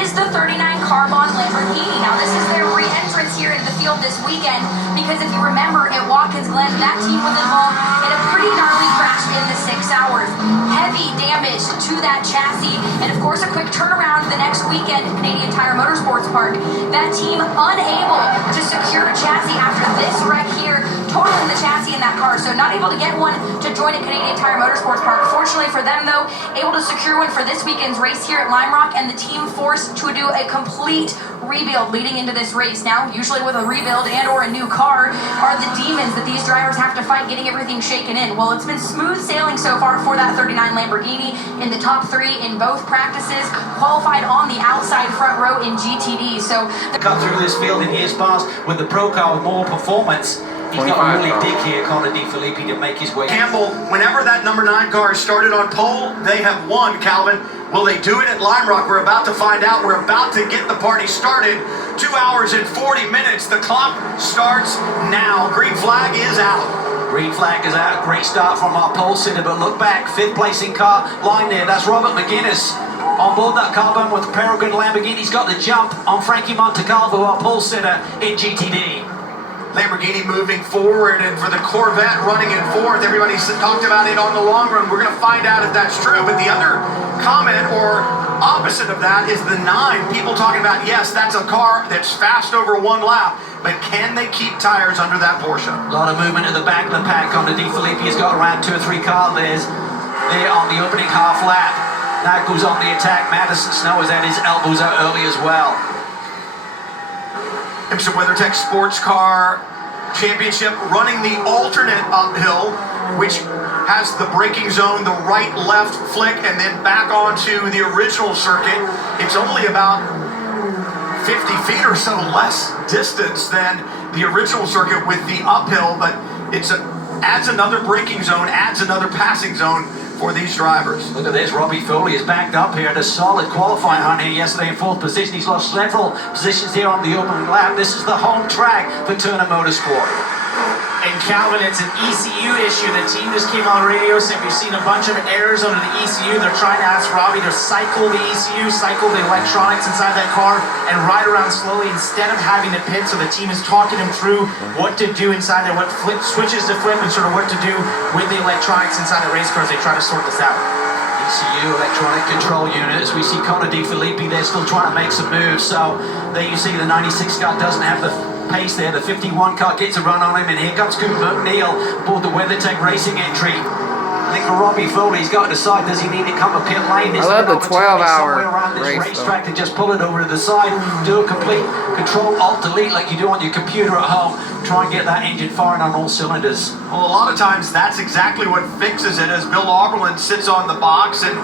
is the 39 Carbon Lamborghini. Now, this is their re-entrance here into the field this weekend, because if you remember, at Watkins Glen, that team was involved in a pretty gnarly crash in the 6 hours. Heavy damage to that chassis, and of course, a quick turnaround the next weekend at Canadian Tire Motorsports Park. That team unable to secure a chassis after this wreck here, totaling the chassis in that car, so not able to get one to join at Canadian Tire Motorsports Park. Fortunately for them, though, able to secure one for this weekend's race here at Lime Rock, and the team forced to do a complete rebuild leading into this race. Now, usually with a rebuild and or a new car are the demons that these drivers have to fight getting everything shaken in. Well, it's been smooth sailing so far for that 39 Lamborghini in the top 3 in both practices, qualified on the outside front row in GTD. So cut through this field in years past with the Pro Car with more performance. He's got to really dig here, Connor De Filippi, to make his way. Campbell, whenever that number 9 car started on pole, they have won, Calvin. Will they do it at Lime Rock? We're about to find out. We're about to get the party started. 2 hours and 40 minutes. The clock starts now. Green flag is out. Green flag is out. Great start from our pole sitter, but look back. 5th placing car line there. That's Robert McGuinness. On board that carbon with Peregrine Lamborghini. He's got the jump on Frankie Montecalvo, our pole sitter in GTD. Lamborghini moving forward, and for the Corvette running in 4th. Everybody's talked about it on the long run. We're going to find out if that's true. But the other comment or opposite of that is the 9. People talking about, yes, that's a car that's fast over 1 lap, but can they keep tires under that Porsche? A lot of movement at the back of the pack. On the De Filippi has got around 2 or 3 car there on the opening half lap. Now goes on the attack. Madison Snow is at his elbows out early as well. Imsa WeatherTech Sports Car Championship running the alternate uphill, which has the braking zone, the right-left flick, and then back onto the original circuit. It's only about 50 feet or so less distance than the original circuit with the uphill, but adds another braking zone, adds another passing zone for these drivers. Look at this, Robbie Foley is backed up here at a solid qualifying hunt here yesterday in 4th position. He's lost several positions here on the opening lap. This is the home track for Turner Motorsport. And Calvin, it's an ECU issue. The team just came on radio saying we've seen a bunch of errors under the ECU. They're trying to ask Robbie to cycle the ECU, cycle the electronics inside that car, and ride around slowly instead of having to pit. So the team is talking him through what to do inside there, what switches to flip, and sort of what to do with the electronics inside the race car as they try to sort this out. ECU, electronic control unit. As we see Connor De Filippi, they're still trying to make some moves. So there you see the 96 car doesn't have the pace there. The 51 car gets a run on him, and here comes Cooper McNeil aboard the WeatherTech Racing entry. I think for Robbie Foley, he's got to decide, does he need to come a pit lane? I love the 12-hour around this race racetrack and just pull it over to the side, do a complete Control-Alt-Delete like you do on your computer at home, try and get that engine firing on all cylinders. Well, a lot of times that's exactly what fixes it, as Bill Auberland sits on the box and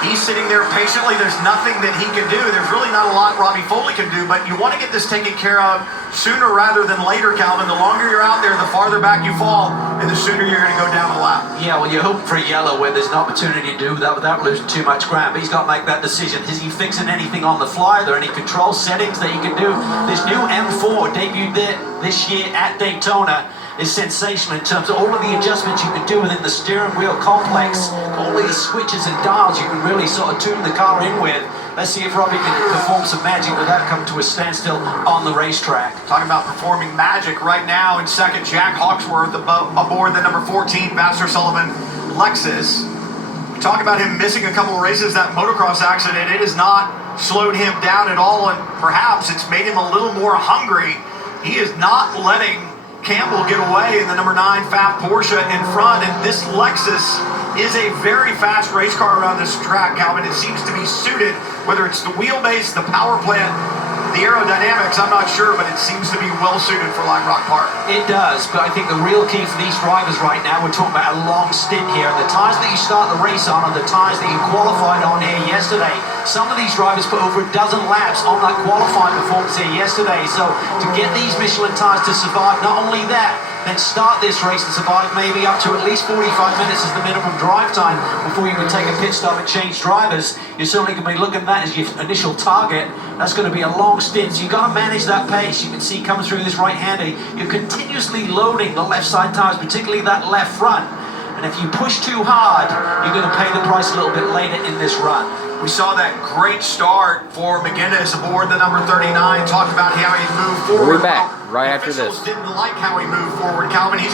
he's sitting there patiently. There's nothing that he can do. There's really not a lot Robbie Foley can do, but you want to get this taken care of sooner rather than later, Calvin. The longer you're out there, the farther back you fall, and the sooner you're going to go down the lap. Yeah, well, you're hoping for a yellow where there's an opportunity to do that without losing too much ground, but he's got to make that decision. Is he fixing anything on the fly? Are there any control settings that he can do? This new M4 debuted this year at Daytona is sensational in terms of all of the adjustments you can do within the steering wheel complex, all these switches and dials you can really sort of tune the car in with. Let's see if Robbie can perform some magic without coming to a standstill on the racetrack. Talking about performing magic right now in 2nd, Jack Hawksworth aboard the number 14 Vassar Sullivan Lexus. We talk about him missing a couple of races, that motocross accident. It has not slowed him down at all, and perhaps it's made him a little more hungry. He is not letting Campbell get away in the number 9 Fat Porsche in front, and this Lexus is a very fast race car around this track, Calvin. It seems to be suited, whether it's the wheelbase, the power plant, the aerodynamics, I'm not sure, but it seems to be well suited for Lime Rock Park. It does, but I think the real key for these drivers right now, we're talking about a long stint here. The tires that you start the race on are the tires that you qualified on here yesterday. Some of these drivers put over a dozen laps on that qualifying performance here yesterday. So to get these Michelin tires to survive, not only that, then start this race and survive maybe up to at least 45 minutes as the minimum drive time before you can take a pit stop and change drivers. You're certainly going to be looking at that as your initial target. That's going to be a long stint, so you've got to manage that pace. You can see coming through this right-hander, you're continuously loading the left side tires, particularly that left front. And if you push too hard, you're going to pay the price a little bit later in this run. We saw that great start for McGinnis aboard the number 39. Talked about how he moved forward. We'll be back right after this. Officials didn't like how he moved forward, Calvin. He's